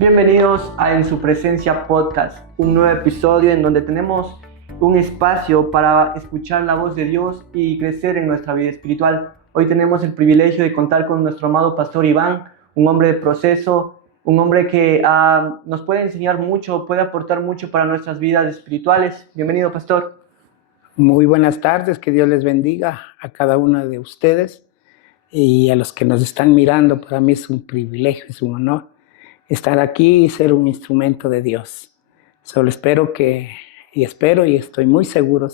Bienvenidos a En su Presencia Podcast, un nuevo episodio en donde tenemos un espacio para escuchar la voz de Dios y crecer en nuestra vida espiritual. Hoy tenemos el privilegio de contar con nuestro amado pastor Iván, un hombre de proceso, un hombre que nos puede enseñar mucho, puede aportar mucho para nuestras vidas espirituales. Bienvenido, pastor. Muy buenas tardes, que Dios les bendiga a cada uno de ustedes y a los que nos están mirando. Para mí es un privilegio, es un honor estar aquí y ser un instrumento de Dios. Solo espero y estoy muy seguro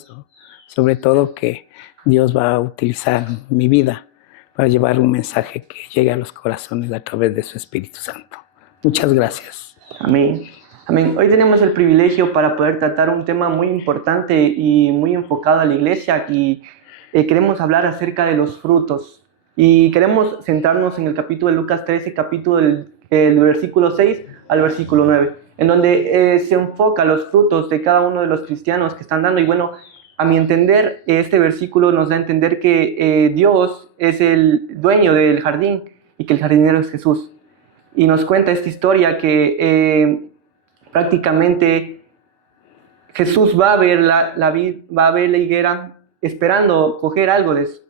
sobre todo que Dios va a utilizar mi vida para llevar un mensaje que llegue a los corazones a través de su Espíritu Santo. Muchas gracias. Amén. Amén. Hoy tenemos el privilegio para poder tratar un tema muy importante y muy enfocado a la iglesia y queremos hablar acerca de los frutos. Y queremos centrarnos en el capítulo de Lucas 13, capítulo del versículo 6 al versículo 9, en donde se enfoca los frutos de cada uno de los cristianos que están dando. Y bueno, a mi entender, este versículo nos da a entender que Dios es el dueño del jardín y que el jardinero es Jesús. Y nos cuenta esta historia que prácticamente Jesús va a ver la vid, va a ver la higuera esperando coger algo de eso.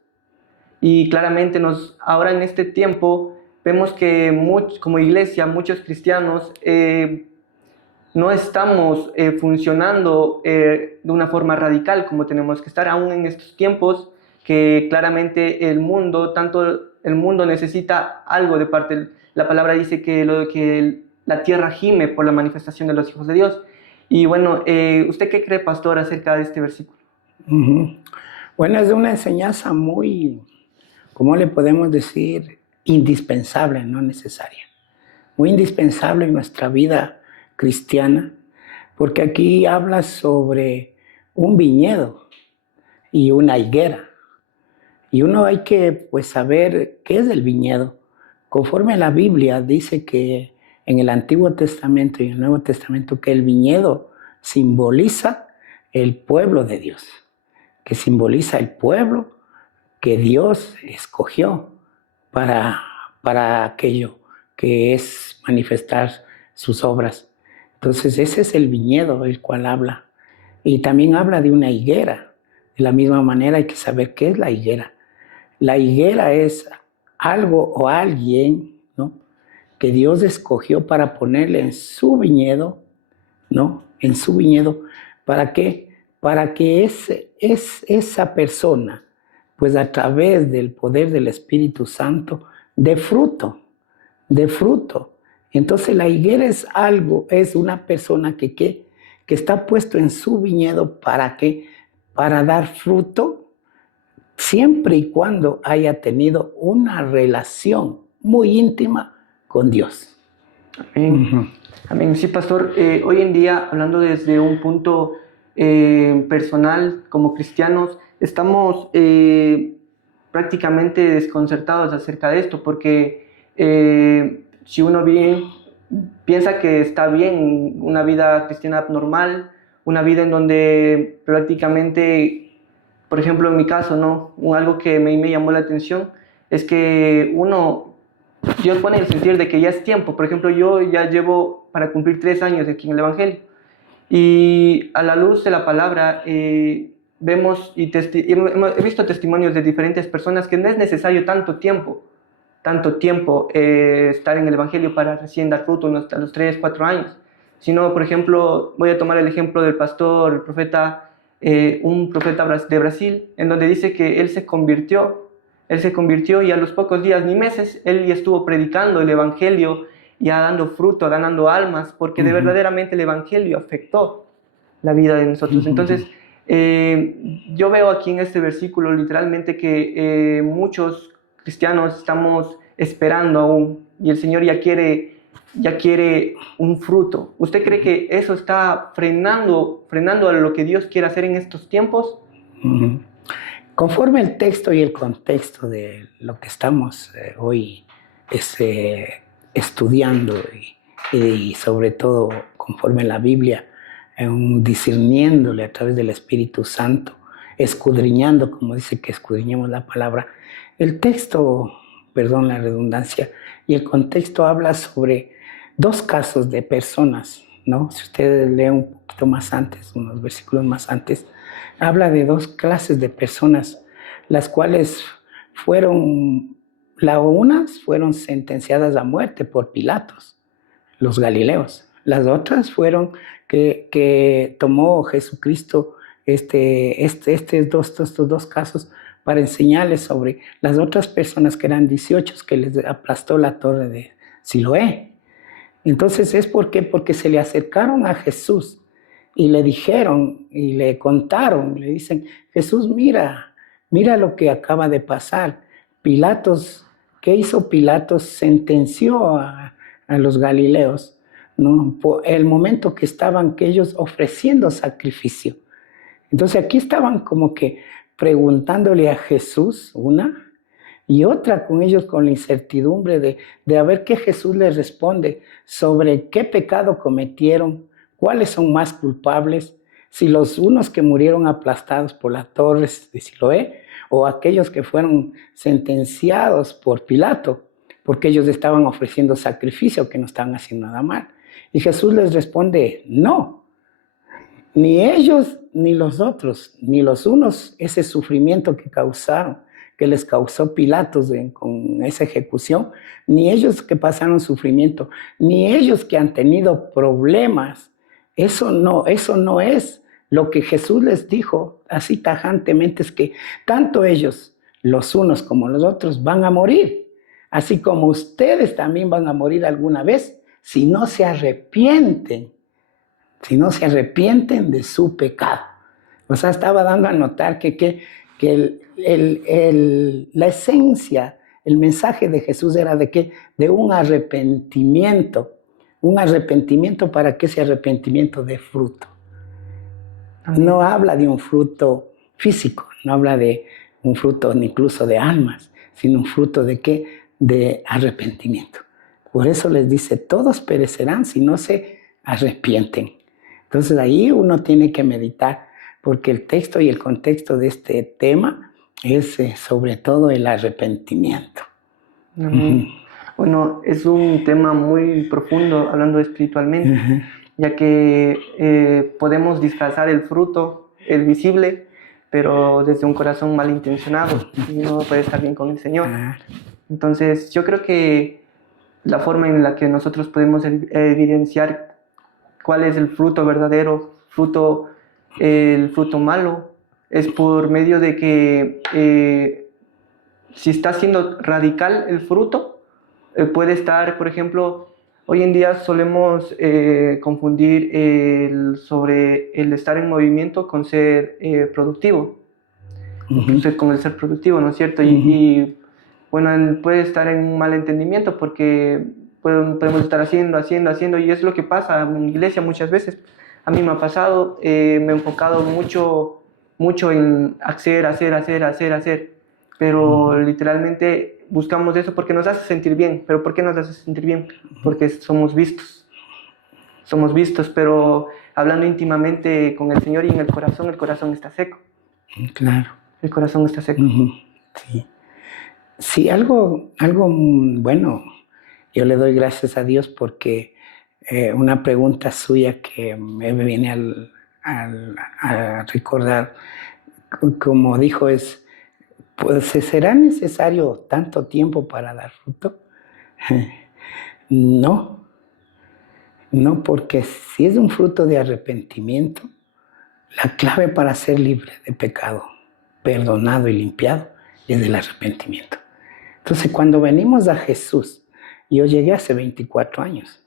Y claramente ahora en este tiempo vemos que como iglesia, muchos cristianos no estamos funcionando de una forma radical como tenemos que estar aún en estos tiempos, que claramente tanto el mundo necesita algo de parte. La palabra dice que la tierra gime por la manifestación de los hijos de Dios. Y bueno, ¿usted qué cree, pastor, acerca de este versículo? Bueno, es una enseñanza muy, ¿cómo le podemos decir? Indispensable, no necesaria. Muy indispensable en nuestra vida cristiana, porque aquí habla sobre un viñedo y una higuera. Y uno hay que saber qué es el viñedo. Conforme a la Biblia dice que en el Antiguo Testamento y en el Nuevo Testamento que el viñedo simboliza el pueblo de Dios, que simboliza el pueblo que Dios escogió para aquello que es manifestar sus obras. Entonces ese es el viñedo del cual habla. Y también habla de una higuera. De la misma manera hay que saber qué es la higuera. La higuera es algo o alguien, ¿no?, que Dios escogió para ponerle en su viñedo, ¿no?, en su viñedo. ¿Para qué? Para que esa persona, pues a través del poder del Espíritu Santo, dé fruto. Entonces la higuera es una persona que está puesto en su viñedo. ¿Para qué? Para dar fruto, siempre y cuando haya tenido una relación muy íntima con Dios. Amén. Amén. Sí, pastor, hoy en día, hablando desde un punto personal, como cristianos, estamos prácticamente desconcertados acerca de esto, porque si uno piensa que está bien una vida cristiana normal, una vida en donde prácticamente, por ejemplo, en mi caso, ¿no? Algo que me llamó la atención es que Dios pone el sentir de que ya es tiempo. Por ejemplo, yo ya llevo para cumplir 3 años aquí en el Evangelio. Y a la luz de la palabra vemos he visto testimonios de diferentes personas que no es necesario tanto tiempo estar en el Evangelio para recién dar fruto hasta los 3, 4 años. Sino, por ejemplo, voy a tomar el ejemplo del pastor, el profeta, un profeta de Brasil, en donde dice que él se convirtió y a los pocos días ni meses él ya estuvo predicando el Evangelio, ya dando fruto, ganando almas, porque de verdaderamente el Evangelio afectó la vida de nosotros. Entonces, yo veo aquí en este versículo literalmente que muchos cristianos estamos esperando aún y el Señor ya quiere un fruto. ¿Usted cree que eso está frenando a lo que Dios quiere hacer en estos tiempos? Conforme el texto y el contexto de lo que estamos hoy estudiando y sobre todo conforme la Biblia, discerniéndole a través del Espíritu Santo, escudriñando, como dice que escudriñemos la palabra, el texto, perdón la redundancia, y el contexto habla sobre dos casos de personas, ¿no? Si ustedes leen un poquito más antes, unos versículos más antes, habla de dos clases de personas, las cuales unas fueron sentenciadas a muerte por Pilatos, los galileos. Las otras fueron que tomó Jesucristo estos dos casos para enseñarles sobre las otras personas que eran 18 que les aplastó la torre de Siloé. Entonces porque se le acercaron a Jesús y le dijeron y le contaron, le dicen, Jesús, mira lo que acaba de pasar. ¿Qué hizo Pilatos? Sentenció a los galileos, ¿no? Por el momento que estaban ellos ofreciendo sacrificio. Entonces aquí estaban como que preguntándole a Jesús una y otra con ellos con la incertidumbre de a ver qué Jesús les responde sobre qué pecado cometieron, cuáles son más culpables, si los unos que murieron aplastados por la torre de Siloé o aquellos que fueron sentenciados por Pilato, porque ellos estaban ofreciendo sacrificio, que no estaban haciendo nada mal. Y Jesús les responde, no, ni ellos ni los otros, ni los unos, ese sufrimiento que les causó Pilatos con esa ejecución, ni ellos que pasaron sufrimiento, ni ellos que han tenido problemas. Eso no es lo que Jesús les dijo así tajantemente, es que tanto ellos, los unos como los otros, van a morir, así como ustedes también van a morir alguna vez si no se arrepienten de su pecado. O sea, estaba dando a notar que la esencia, el mensaje de Jesús era de un arrepentimiento. Un arrepentimiento para que ese arrepentimiento dé fruto. No habla de un fruto físico, no habla de un fruto incluso de almas, sino un fruto de ¿qué? De arrepentimiento. Por eso les dice, todos perecerán si no se arrepienten. Entonces ahí uno tiene que meditar, porque el texto y el contexto de este tema es sobre todo el arrepentimiento. Bueno, es un tema muy profundo hablando espiritualmente, ya que podemos disfrazar el fruto, el visible, pero desde un corazón malintencionado y no puede estar bien con el Señor. Entonces yo creo que la forma en la que nosotros podemos evidenciar cuál es el fruto verdadero, el fruto malo, es por medio de que si está siendo radical el fruto, puede estar, por ejemplo, hoy en día solemos confundir sobre el estar en movimiento con ser productivo, con el ser productivo, ¿no es cierto? Y bueno, puede estar en un mal entendimiento porque podemos estar haciendo, y es lo que pasa en la iglesia muchas veces. A mí me ha pasado, me he enfocado mucho en hacer, pero literalmente buscamos eso porque nos hace sentir bien. ¿Pero por qué nos hace sentir bien? Porque somos vistos, pero hablando íntimamente con el Señor y en el corazón está seco. Claro. El corazón está seco. Sí. Sí, algo bueno, yo le doy gracias a Dios porque una pregunta suya que me viene a recordar, como dijo, es, pues, ¿será necesario tanto tiempo para dar fruto? No, porque si es un fruto de arrepentimiento, la clave para ser libre de pecado, perdonado y limpiado, es el arrepentimiento. Entonces, cuando venimos a Jesús, yo llegué hace 24 años.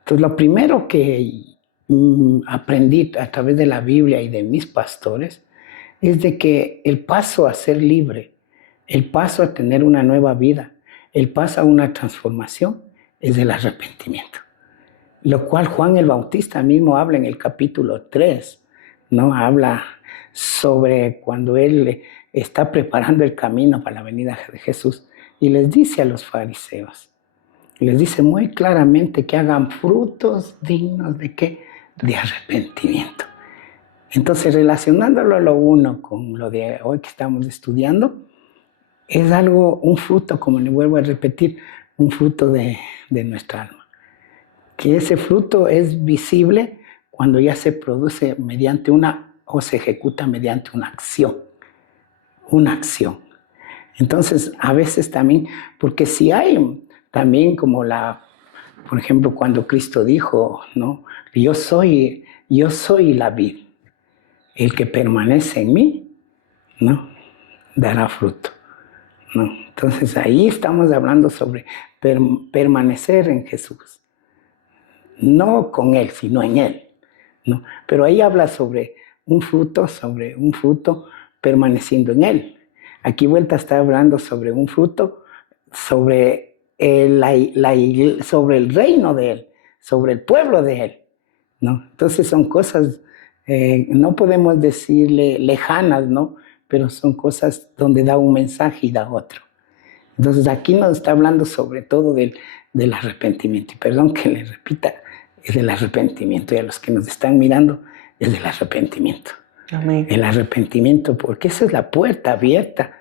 Entonces, lo primero que aprendí a través de la Biblia y de mis pastores es de que el paso a ser libre, el paso a tener una nueva vida, el paso a una transformación es el arrepentimiento. Lo cual Juan el Bautista mismo habla en el capítulo 3, ¿no? Habla sobre cuando él está preparando el camino para la venida de Jesús y les dice a los fariseos, les dice muy claramente que hagan frutos dignos de ¿qué? De arrepentimiento. Entonces, relacionándolo lo uno con lo de hoy que estamos estudiando, es un fruto, como le vuelvo a repetir, un fruto de nuestra alma. que ese fruto es visible cuando ya se produce mediante o se ejecuta mediante una acción. Una acción. Entonces, a veces también, porque si hay también como por ejemplo, cuando Cristo dijo, ¿no? Yo soy la vid, el que permanece en mí, ¿no? Dará fruto, ¿no? Entonces, ahí estamos hablando sobre permanecer en Jesús. No con Él, sino en Él, ¿no? Pero ahí habla sobre un fruto permaneciendo en Él. Aquí vuelta está hablando sobre un fruto, sobre sobre el reino de Él, sobre el pueblo de Él, ¿no? Entonces son cosas, no podemos decirle lejanas, ¿no? Pero son cosas donde da un mensaje y da otro. Entonces aquí nos está hablando sobre todo del arrepentimiento. Y perdón que le repita, es del arrepentimiento. Y a los que nos están mirando, es del arrepentimiento. Amén. El arrepentimiento, porque esa es la puerta abierta.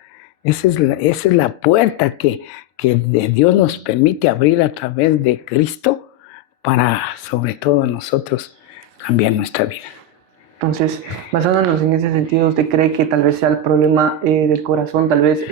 Esa es la puerta que Dios nos permite abrir a través de Cristo para, sobre todo nosotros, cambiar nuestra vida. Entonces, basándonos en ese sentido, ¿usted cree que tal vez sea el problema del corazón, tal vez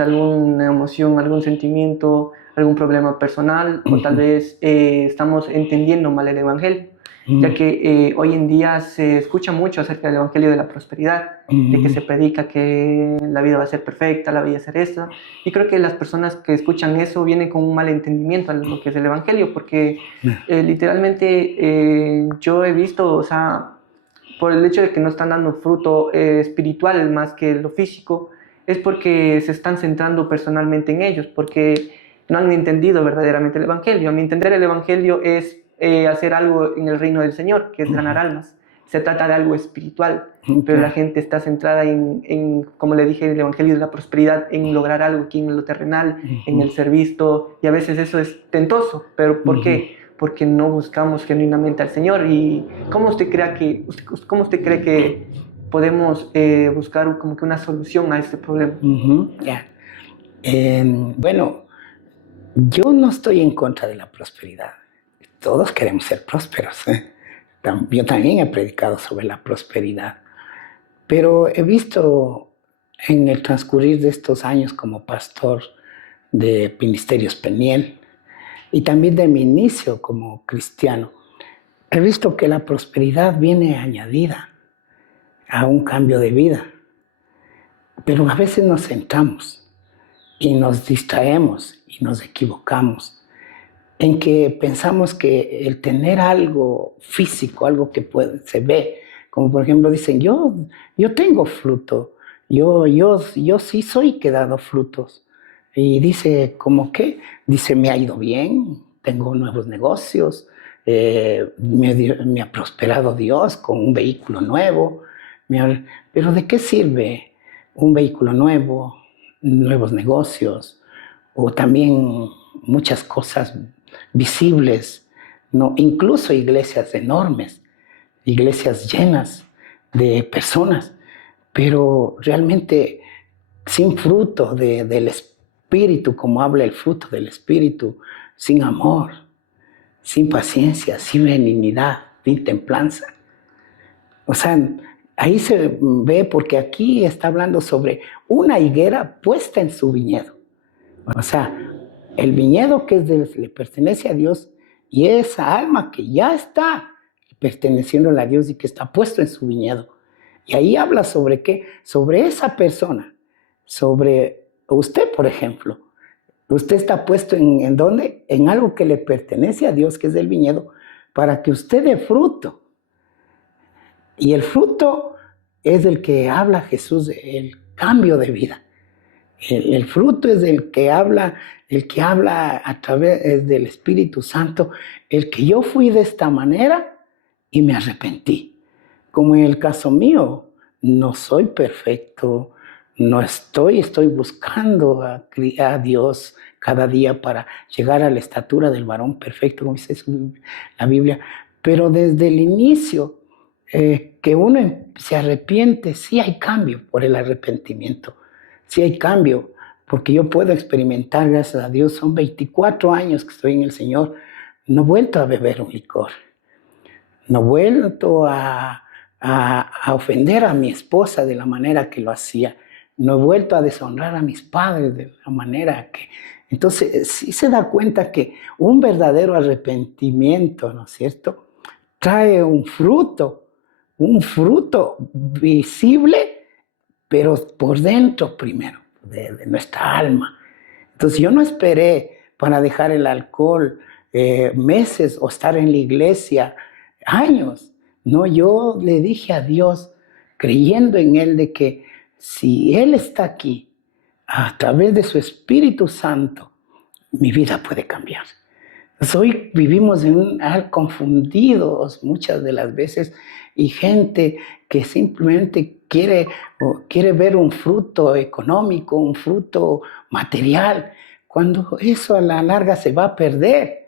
alguna emoción, algún sentimiento, algún problema personal, o tal vez estamos entendiendo mal el Evangelio? Ya que hoy en día se escucha mucho acerca del Evangelio de la prosperidad, de que se predica que la vida va a ser perfecta, la vida va a ser esta, y creo que las personas que escuchan eso vienen con un mal entendimiento a lo que es el Evangelio, porque literalmente yo he visto, o sea, por el hecho de que no están dando fruto espiritual más que lo físico, es porque se están centrando personalmente en ellos, porque no han entendido verdaderamente el Evangelio. A mi entender, el Evangelio es hacer algo en el reino del Señor, que es ganar almas. Se trata de algo espiritual, pero la gente está centrada como le dije, el Evangelio de la prosperidad, en lograr algo aquí en lo terrenal, en el ser visto, y a veces eso es tentoso, pero ¿por qué? Porque no buscamos genuinamente al Señor. ¿Y cómo usted cree que podemos buscar como que una solución a este problema? Bueno, yo no estoy en contra de la prosperidad. Todos queremos ser prósperos. Yo también he predicado sobre la prosperidad, pero he visto en el transcurrir de estos años como pastor de Ministerios Peniel y también de mi inicio como cristiano, he visto que la prosperidad viene añadida a un cambio de vida, pero a veces nos sentamos y nos distraemos y nos equivocamos en que pensamos que el tener algo físico, algo que se ve, como por ejemplo dicen, yo tengo fruto, yo sí soy que he dado frutos. Y dice, ¿cómo qué? Dice, me ha ido bien, tengo nuevos negocios, me ha prosperado Dios con un vehículo nuevo. Pero ¿de qué sirve un vehículo nuevo, nuevos negocios o también muchas cosas visibles, ¿no? Incluso iglesias enormes, iglesias llenas de personas, pero realmente sin fruto del Espíritu, como habla el fruto del Espíritu, sin amor, sin paciencia, sin benignidad, sin templanza. O sea, ahí se ve, porque aquí está hablando sobre una higuera puesta en su viñedo. O sea, el viñedo que le pertenece a Dios y esa alma que ya está perteneciendo a Dios y que está puesto en su viñedo. Y ahí habla sobre qué, sobre esa persona, sobre usted, por ejemplo. Usted está puesto ¿en dónde? En algo que le pertenece a Dios, que es el viñedo, para que usted dé fruto. Y el fruto es el que habla Jesús, el cambio de vida. El fruto es el que habla a través del Espíritu Santo, el que yo fui de esta manera y me arrepentí. Como en el caso mío, no soy perfecto, no estoy buscando a Dios cada día para llegar a la estatura del varón perfecto, como dice la Biblia, pero desde el inicio, que uno se arrepiente, sí hay cambio por el arrepentimiento. Sí hay cambio, porque yo puedo experimentar, gracias a Dios, son 24 años que estoy en el Señor, no he vuelto a beber un licor, no he vuelto a ofender a mi esposa de la manera que lo hacía, no he vuelto a deshonrar a mis padres de la manera que... Entonces, sí se da cuenta que un verdadero arrepentimiento, ¿no es cierto?, trae un fruto visible, pero por dentro primero, de nuestra alma. Entonces yo no esperé para dejar el alcohol meses o estar en la iglesia años. No, yo le dije a Dios, creyendo en Él, de que si Él está aquí, a través de su Espíritu Santo, mi vida puede cambiar. Entonces, hoy vivimos confundidos muchas de las veces, y gente que simplemente quiere ver un fruto económico, un fruto material, cuando eso a la larga se va a perder,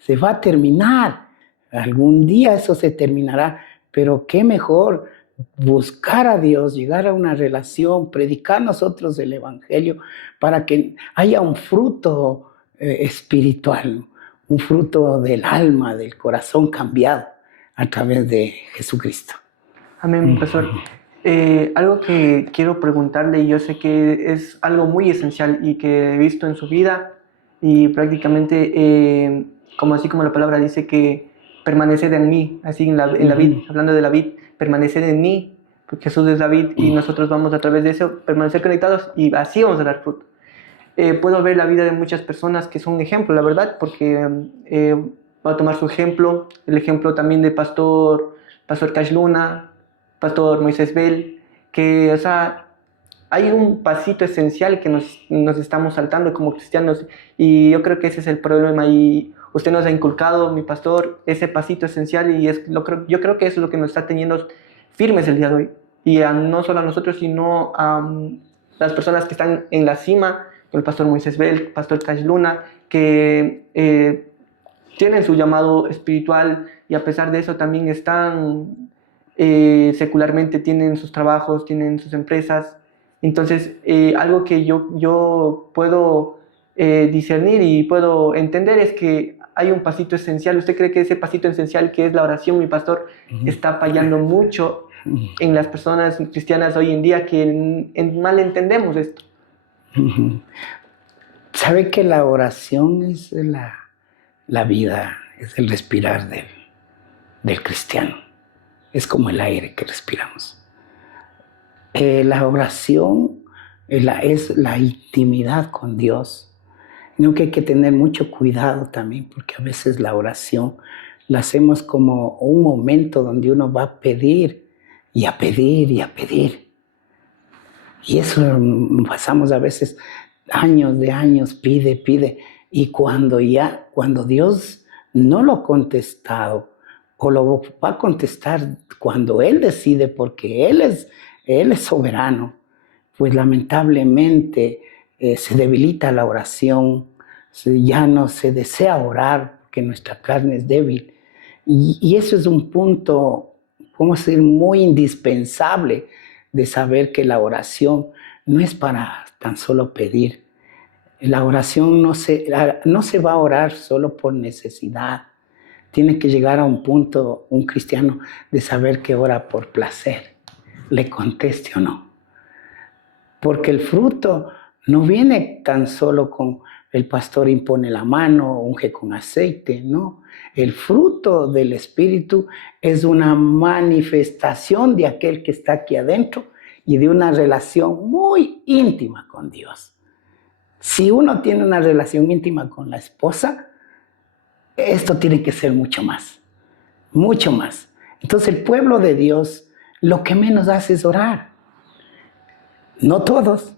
se va a terminar. Algún día eso se terminará, pero qué mejor buscar a Dios, llegar a una relación, predicar nosotros el Evangelio para que haya un fruto espiritual, un fruto del alma, del corazón cambiado a través de Jesucristo. Amén, pastor. Algo que quiero preguntarle, y yo sé que es algo muy esencial y que he visto en su vida, y prácticamente, así como la palabra dice que permanecer en mí, así en la vid, hablando de la vid, permanecer en mí, porque Jesús es la vid y nosotros vamos a través de eso, permanecer conectados y así vamos a dar fruto. Puedo ver la vida de muchas personas que son un ejemplo, la verdad, porque voy a tomar su ejemplo, el ejemplo también de Pastor Cash Luna, Pastor Moisés Bell, que, o sea, hay un pasito esencial que nos estamos saltando como cristianos, y yo creo que ese es el problema, y usted nos ha inculcado, mi pastor, ese pasito esencial, y yo creo que eso es lo que nos está teniendo firmes el día de hoy, y no solo a nosotros, sino a las personas que están en la cima, el pastor Moisés Bell, pastor Cash Luna, que tienen su llamado espiritual, y a pesar de eso también están secularmente, tienen sus trabajos, tienen sus empresas. Entonces, algo que yo puedo discernir y puedo entender es que hay un pasito esencial. ¿Usted cree que ese pasito esencial, que es la oración, mi pastor, está fallando mucho en las personas cristianas hoy en día, que mal entendemos esto? ¿Sabe que la oración es la vida, es el respirar del cristiano? Es como el aire que respiramos. La oración es la intimidad con Dios. Creo que hay que tener mucho cuidado también, porque a veces la oración la hacemos como un momento donde uno va a pedir y a pedir y a pedir. Y eso pasamos a veces años de años, pide. Y cuando Dios no lo ha contestado, o lo va a contestar cuando Él decide, porque Él es soberano, pues lamentablemente se debilita la oración, ya no se desea orar porque nuestra carne es débil. Y eso es un punto, vamos a decir, muy indispensable de saber que la oración no es para tan solo pedir. La oración no se va a orar solo por necesidad. Tiene que llegar a un punto, un cristiano, de saber que ora por placer, le conteste o no. Porque el fruto no viene tan solo con el pastor impone la mano, unge con aceite, no. El fruto del Espíritu es una manifestación de aquel que está aquí adentro y de una relación muy íntima con Dios. Si uno tiene una relación íntima con la esposa, esto tiene que ser mucho más, mucho más. Entonces el pueblo de Dios lo que menos hace es orar. No todos,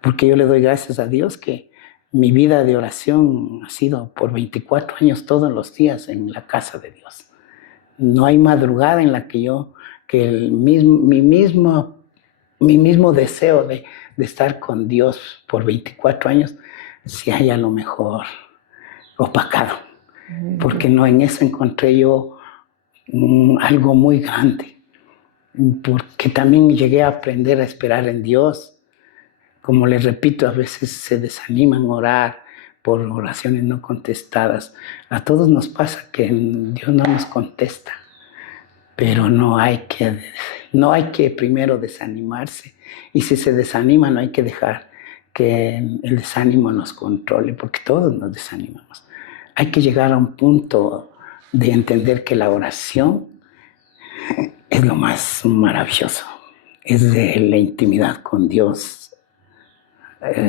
porque yo le doy gracias a Dios que mi vida de oración ha sido por 24 años todos los días en la casa de Dios. No hay madrugada en la que mi mismo deseo de estar con Dios por 24 años se haya a lo mejor opacado. Porque no, en eso encontré yo algo muy grande. Porque también llegué a aprender a esperar en Dios. Como les repito, a veces se desaniman a orar por oraciones no contestadas. A todos nos pasa que Dios no nos contesta, pero no hay que primero desanimarse. Y si se desanima, no hay que dejar que el desánimo nos controle, porque todos nos desanimamos. Hay que llegar a un punto de entender que la oración es lo más maravilloso. Es de la intimidad con Dios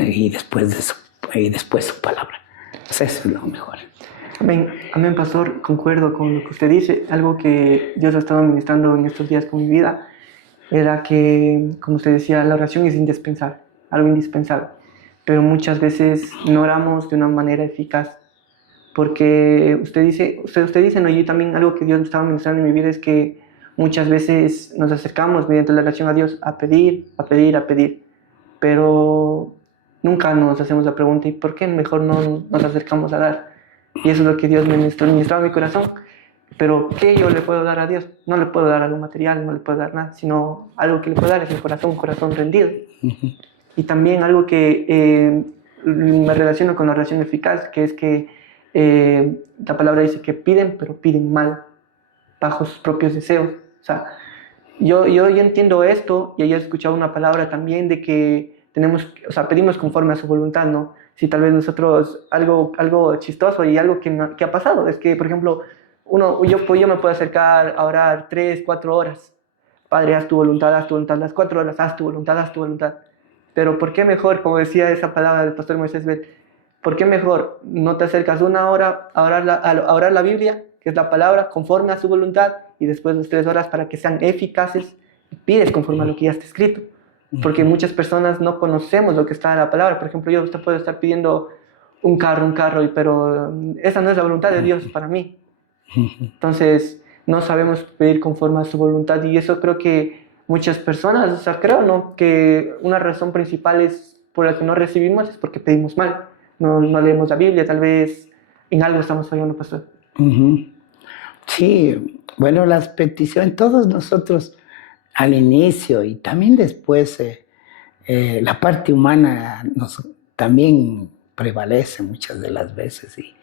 y después su palabra. O sea, eso es lo mejor. Amén, amén, pastor, concuerdo con lo que usted dice. Algo que Dios ha estado ministrando en estos días con mi vida era que, como usted decía, la oración es indispensable, algo indispensable. Pero muchas veces no oramos de una manera eficaz. Porque usted dice, no, yo también algo que Dios estaba ministrando en mi vida es que muchas veces nos acercamos mediante la oración a Dios a pedir, pero nunca nos hacemos la pregunta, ¿y por qué mejor no nos acercamos a dar? Y eso es lo que Dios me ministró en mi corazón. Pero ¿qué yo le puedo dar a Dios? No le puedo dar algo material, no le puedo dar nada, sino algo que le puedo dar es mi corazón, un corazón rendido. Y también algo que me relaciono con la oración eficaz, que es que la palabra dice que piden, pero piden mal, bajo sus propios deseos. O sea, yo entiendo esto, y he escuchado una palabra también de que pedimos conforme a su voluntad, ¿no? Si tal vez nosotros, algo chistoso y algo que ha pasado, es que, por ejemplo, yo me puedo acercar a orar 3, 4 horas. Padre, haz tu voluntad, las 4 horas, haz tu voluntad. Pero ¿por qué mejor, como decía esa palabra del pastor Moisés Bet, ¿por qué mejor no te acercas 1 hora a orar la Biblia, que es la palabra, conforme a su voluntad, y después las 3 horas para que sean eficaces, y pides conforme a lo que ya está escrito? Porque muchas personas no conocemos lo que está en la palabra. Por ejemplo, usted puede estar pidiendo un carro, pero esa no es la voluntad de Dios para mí. Entonces, no sabemos pedir conforme a su voluntad, y eso creo que muchas personas, creo, ¿no?, que una razón principal es por la que no recibimos es porque pedimos mal. No leemos la Biblia, tal vez en algo estamos fallando, pastor. Sí, bueno, las peticiones, todos nosotros al inicio y también después, la parte humana también prevalece muchas de las veces. Y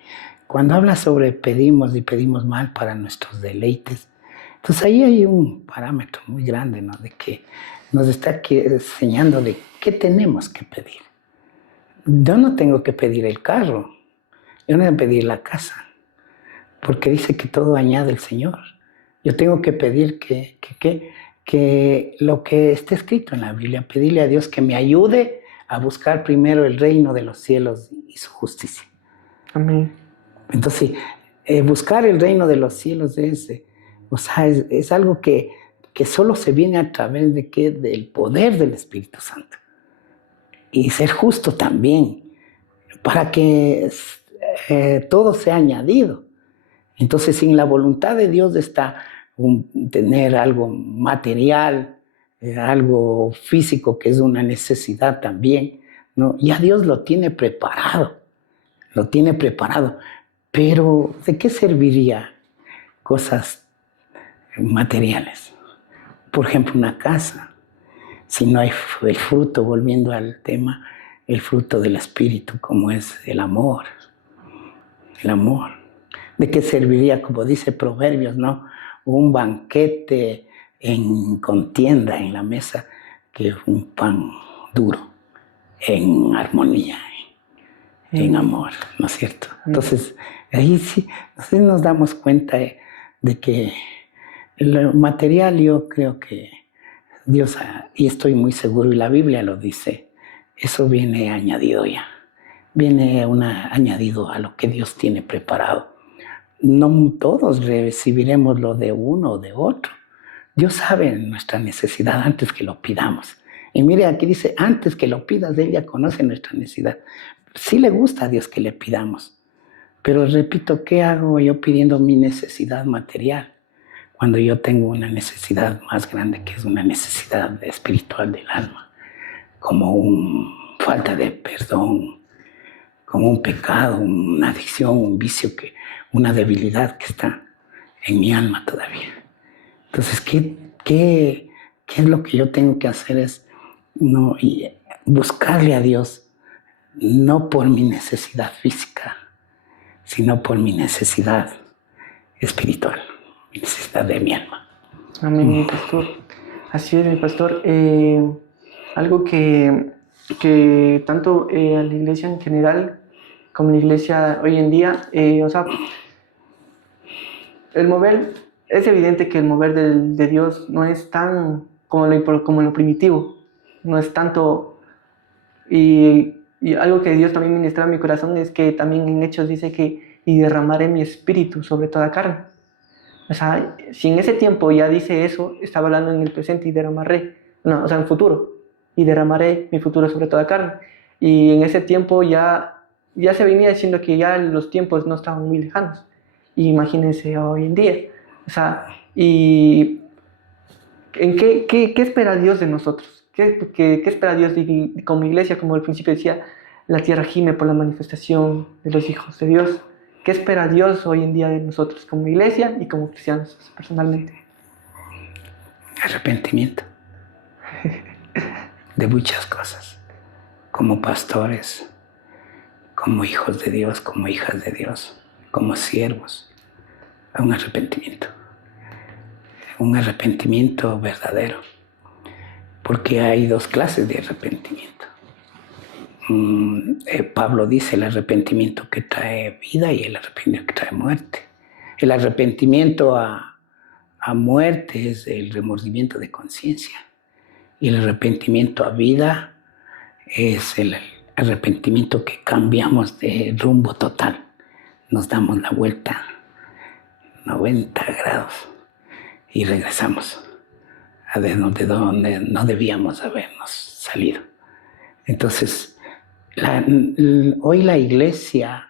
cuando habla sobre pedimos y pedimos mal para nuestros deleites, entonces ahí hay un parámetro muy grande, ¿no?, de que nos está aquí enseñando de qué tenemos que pedir. Yo no tengo que pedir el carro, yo no tengo que pedir la casa, porque dice que todo añade el Señor. Yo tengo que pedir que lo que esté escrito en la Biblia, pedirle a Dios que me ayude a buscar primero el reino de los cielos y su justicia. Amén. Entonces, buscar el reino de los cielos es algo que solo se viene a través del poder del Espíritu Santo. Y ser justo también, para que todo sea añadido. Entonces, sin la voluntad de Dios está tener algo material, algo físico, que es una necesidad también, ¿no? Ya Dios lo tiene preparado. Pero, ¿de qué serviría cosas materiales? Por ejemplo, una casa. Si no hay el fruto, volviendo al tema, el fruto del Espíritu, como es el amor. El amor. ¿De qué serviría, como dice Proverbios, ¿no?, un banquete en contienda en la mesa, que un pan duro, en armonía, en amor, ¿no es cierto? Entonces, ahí sí nos damos cuenta de que lo material, yo creo que Dios, y estoy muy seguro, y la Biblia lo dice, eso viene añadido ya. Viene añadido a lo que Dios tiene preparado. No todos recibiremos lo de uno o de otro. Dios sabe nuestra necesidad antes que lo pidamos. Y mire, aquí dice, antes que lo pidas, Él ya conoce nuestra necesidad. Sí le gusta a Dios que le pidamos. Pero repito, ¿qué hago yo pidiendo mi necesidad material cuando yo tengo una necesidad más grande, que es una necesidad espiritual del alma? Como falta de perdón, como un pecado, una adicción, un vicio, una debilidad que está en mi alma todavía. Entonces, ¿qué es lo que yo tengo que hacer? Es buscarle a Dios no por mi necesidad física, sino por mi necesidad espiritual, mi necesidad de mi alma. Amén, mi pastor. Así es, mi pastor. Algo que tanto a la iglesia en general como la iglesia hoy en día, o sea, el mover, es evidente que el mover de Dios no es tan como lo primitivo, no es tanto, y algo que Dios también ministra en mi corazón es que también en Hechos dice que y derramaré mi espíritu sobre toda carne. O sea, si en ese tiempo ya dice eso, estaba hablando en el presente y derramaré, no, o sea, en futuro, y derramaré mi futuro sobre toda carne. Y en ese tiempo ya se venía diciendo que ya los tiempos no estaban muy lejanos. Y imagínense hoy en día. O sea, y ¿en qué espera Dios de nosotros? ¿Qué espera Dios como iglesia? Como al principio decía, la tierra gime por la manifestación de los hijos de Dios. ¿Qué espera Dios hoy en día de nosotros como iglesia y como cristianos personalmente? Arrepentimiento de muchas cosas, como pastores, como hijos de Dios, como hijas de Dios, como siervos, un arrepentimiento verdadero, porque hay dos clases de arrepentimiento. Pablo dice el arrepentimiento que trae vida y el arrepentimiento que trae muerte. El arrepentimiento a muerte es el remordimiento de conciencia y el arrepentimiento a vida es el arrepentimiento que cambiamos de rumbo total, nos damos la vuelta 90 grados y regresamos a de donde no debíamos habernos salido. Entonces, hoy la iglesia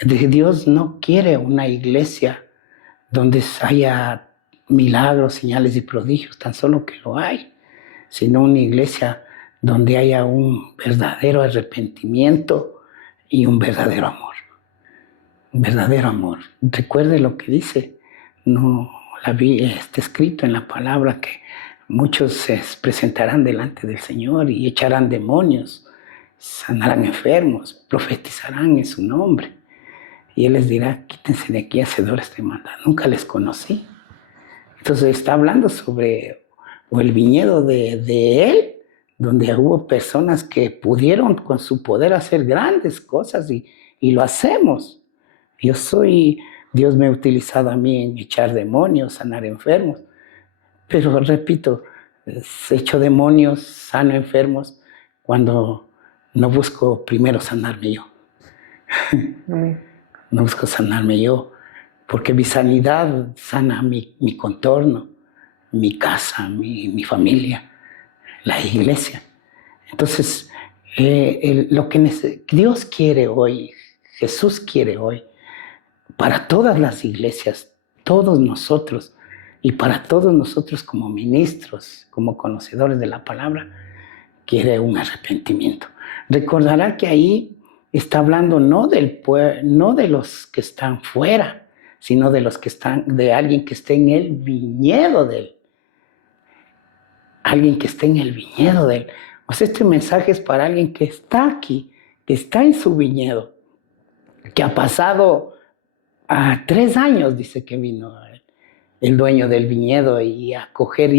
de Dios no quiere una iglesia donde haya milagros, señales y prodigios, tan solo que lo hay, sino una iglesia donde haya un verdadero arrepentimiento y un verdadero amor. Un verdadero amor. Recuerde lo que dice, está escrito en la palabra que muchos se presentarán delante del Señor y echarán demonios, sanarán enfermos, profetizarán en su nombre. Y Él les dirá, quítense de aquí, hacedores de maldad. Nunca les conocí. Entonces está hablando sobre el viñedo de Él, donde hubo personas que pudieron con su poder hacer grandes cosas y lo hacemos. Dios me ha utilizado a mí en echar demonios, sanar enfermos. Pero repito, echo demonios, sano enfermos, cuando no busco primero sanarme yo. No busco sanarme yo, porque mi sanidad sana mi contorno, mi casa, mi familia, la iglesia. Entonces, lo que Dios quiere hoy, Jesús quiere hoy, para todas las iglesias, todos nosotros, y para todos nosotros como ministros, como conocedores de la palabra, quiere un arrepentimiento. Recordará que ahí está hablando no de los que están fuera, sino de alguien que esté en el viñedo de Él. Alguien que esté en el viñedo de Él. O sea, este mensaje es para alguien que está aquí, que está en su viñedo, que ha pasado 3 años, dice que vino el dueño del viñedo y a coger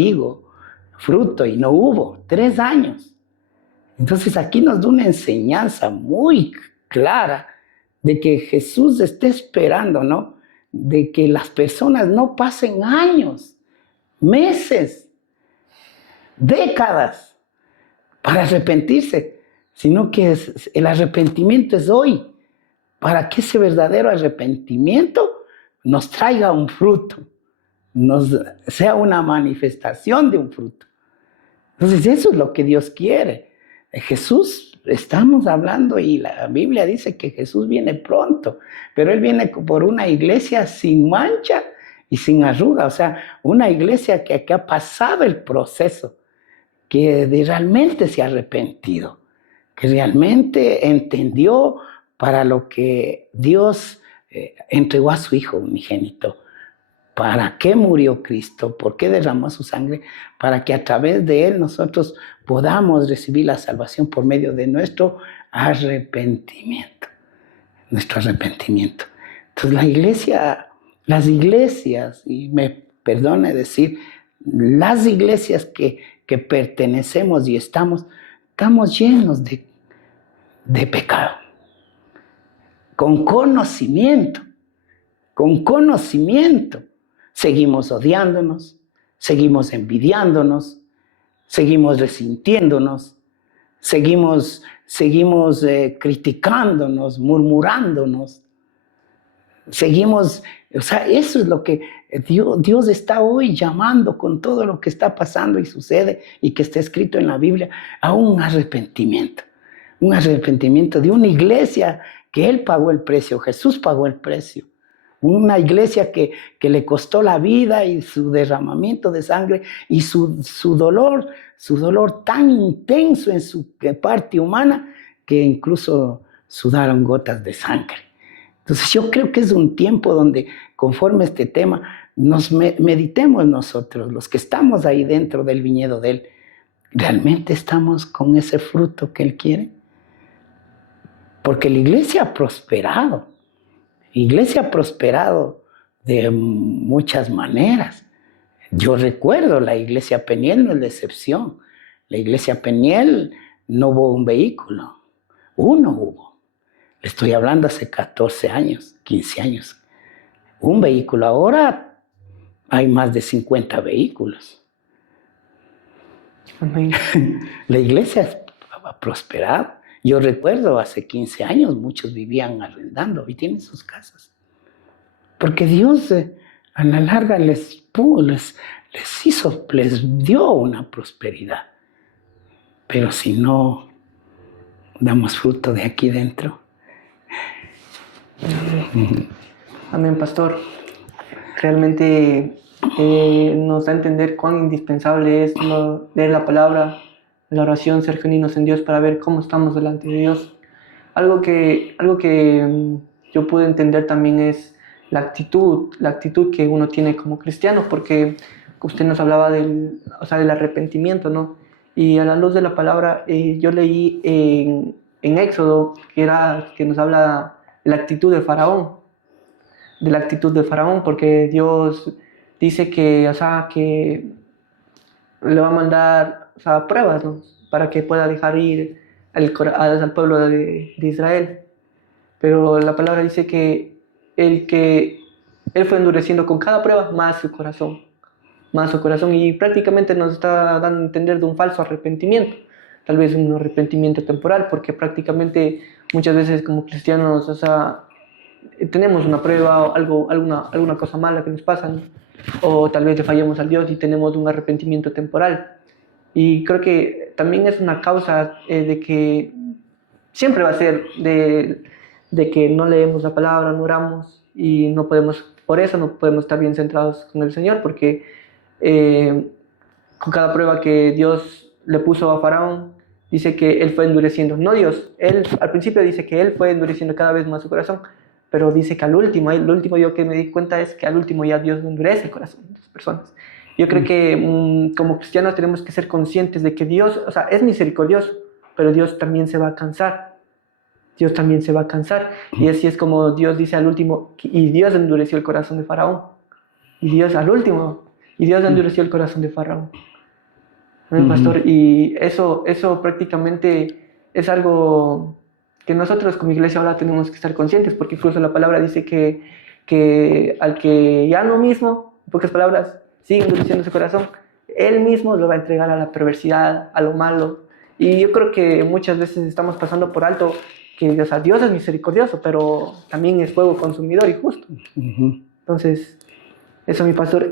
fruto, y no hubo, 3 años. Entonces aquí nos da una enseñanza muy clara de que Jesús está esperando, ¿no? De que las personas no pasen años, meses, décadas para arrepentirse, sino que el arrepentimiento es hoy, para que ese verdadero arrepentimiento nos traiga un fruto, sea una manifestación de un fruto. Entonces eso es lo que Dios quiere. Jesús, estamos hablando y la Biblia dice que Jesús viene pronto, pero Él viene por una iglesia sin mancha y sin arruga, o sea, una iglesia que ha pasado el proceso, que realmente se ha arrepentido, que realmente entendió para lo que Dios entregó a su Hijo unigénito, ¿Para qué murió Cristo? ¿Por qué derramó su sangre? Para que a través de Él nosotros podamos recibir la salvación por medio de nuestro arrepentimiento. Nuestro arrepentimiento. Entonces las iglesias, y me perdone decir, las iglesias que pertenecemos y estamos llenos de pecado. Con conocimiento. Seguimos odiándonos, seguimos envidiándonos, seguimos resintiéndonos, seguimos criticándonos, murmurándonos. Seguimos, o sea, eso es lo que Dios está hoy llamando con todo lo que está pasando y sucede y que está escrito en la Biblia a un arrepentimiento de una iglesia que Él pagó el precio, Jesús pagó el precio. Una iglesia que le costó la vida y su derramamiento de sangre y su dolor tan intenso en su parte humana que incluso sudaron gotas de sangre. Entonces yo creo que es un tiempo donde, conforme a este tema, nos meditemos nosotros, los que estamos ahí dentro del viñedo de Él, ¿realmente estamos con ese fruto que Él quiere? Porque la iglesia ha prosperado. La iglesia ha prosperado de muchas maneras. Yo recuerdo, la iglesia Peniel no es la excepción. La iglesia Peniel no hubo un vehículo, uno hubo. Le estoy hablando hace 14 años, 15 años. Un vehículo, ahora hay más de 50 vehículos. Amén. La iglesia ha prosperado. Yo recuerdo hace 15 años muchos vivían arrendando y tienen sus casas. Porque Dios a la larga les dio una prosperidad. Pero si no damos fruto de aquí dentro. Amén, pastor. Realmente nos da a entender cuán indispensable es leer la palabra, la oración, ser genuinos en Dios para ver cómo estamos delante de Dios. Algo que yo pude entender también es la actitud que uno tiene como cristiano, porque usted nos hablaba del arrepentimiento, ¿no? Y a la luz de la palabra, yo leí en Éxodo que nos habla de la actitud de Faraón, porque Dios dice que le va a mandar pruebas, ¿no? Para que pueda dejar ir al pueblo de Israel. Pero la palabra dice que él fue endureciendo con cada prueba más su corazón, y prácticamente nos está dando a entender de un falso arrepentimiento, tal vez un arrepentimiento temporal, porque prácticamente muchas veces como cristianos, tenemos una prueba o alguna cosa mala que nos pasa, ¿no? O tal vez le fallamos a Dios y tenemos un arrepentimiento temporal. Y creo que también es una causa de que siempre va a ser de que no leemos la palabra, no oramos y por eso no podemos estar bien centrados con el Señor, porque con cada prueba que Dios le puso a Faraón, dice que él fue endureciendo, no Dios, él al principio dice que él fue endureciendo cada vez más su corazón, pero dice que lo último yo que me di cuenta es que al último ya Dios endurece el corazón de las personas. Yo creo que como cristianos tenemos que ser conscientes de que Dios, es misericordioso, pero Dios también se va a cansar. Y así es como Dios dice al último, y Dios endureció el corazón de Faraón. Y Dios endureció el corazón de Faraón. ¿No, pastor? Y eso prácticamente es algo que nosotros como iglesia ahora tenemos que estar conscientes, porque incluso la palabra dice que al que ya no mismo, en pocas palabras, sigue endureciendo su corazón, él mismo lo va a entregar a la perversidad, a lo malo. Y yo creo que muchas veces estamos pasando por alto que Dios es misericordioso, pero también es fuego consumidor y justo. Entonces, eso, mi pastor.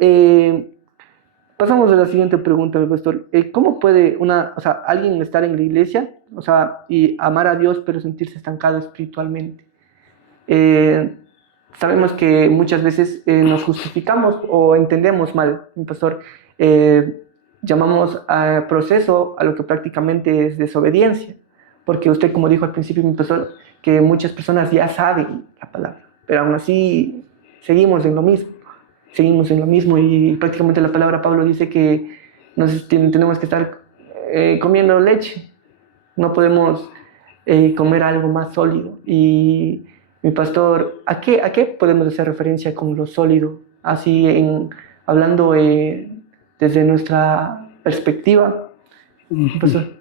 Pasamos a la siguiente pregunta, mi pastor. ¿Cómo puede alguien estar en la iglesia, y amar a Dios, pero sentirse estancado espiritualmente? Sabemos que muchas veces nos justificamos o entendemos mal, mi pastor. Llamamos a proceso a lo que prácticamente es desobediencia, porque usted, como dijo al principio, mi pastor, que muchas personas ya saben la palabra, pero aún así seguimos en lo mismo. seguimos en lo mismo y prácticamente la palabra Pablo dice que tenemos que estar comiendo leche, no podemos comer algo más sólido. Y mi pastor, a qué podemos hacer referencia con lo sólido? Así, hablando desde nuestra perspectiva, pastor.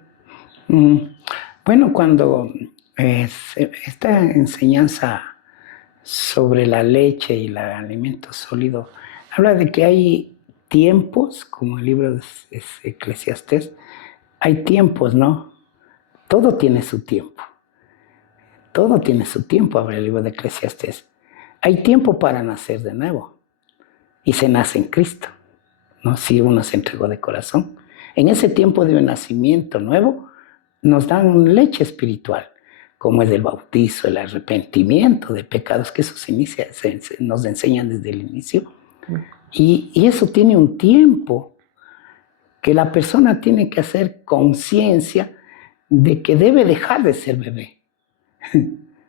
Bueno, cuando esta enseñanza sobre la leche y el alimento sólido habla de que hay tiempos, como el libro de Eclesiastés, hay tiempos, ¿no? Todo tiene su tiempo. Todo tiene su tiempo, habla el libro de Eclesiastés. Hay tiempo para nacer de nuevo y se nace en Cristo, ¿no? Si uno se entregó de corazón. En ese tiempo de un nacimiento nuevo nos dan leche espiritual, como es el bautizo, el arrepentimiento de pecados, que eso nos enseñan desde el inicio. Y eso tiene un tiempo que la persona tiene que hacer conciencia de que debe dejar de ser bebé.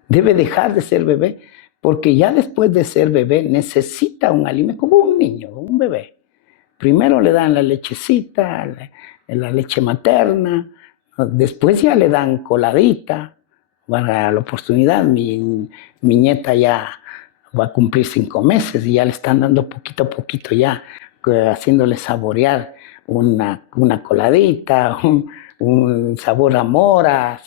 Debe dejar de ser bebé, porque ya después de ser bebé necesita un alimento, como un niño, un bebé. Primero le dan la lechecita, la leche materna, después ya le dan coladita. Para la oportunidad, mi nieta ya va a cumplir 5 meses y ya le están dando poquito a poquito ya, haciéndole saborear una coladita, un sabor a mora.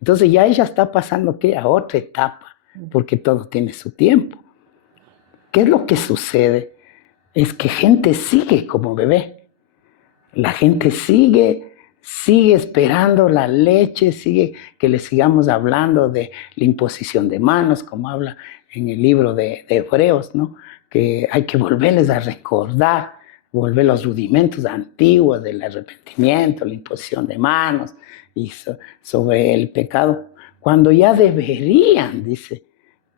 Entonces ya ella está pasando ¿qué? A otra etapa, porque todo tiene su tiempo. ¿Qué es lo que sucede? Es que gente sigue como bebé. La gente sigue esperando la leche, sigue que le sigamos hablando de la imposición de manos, como habla en el libro de Hebreos, ¿no? Que hay que volverles a recordar, volver los rudimentos antiguos del arrepentimiento, la imposición de manos y sobre el pecado, cuando ya deberían, dice,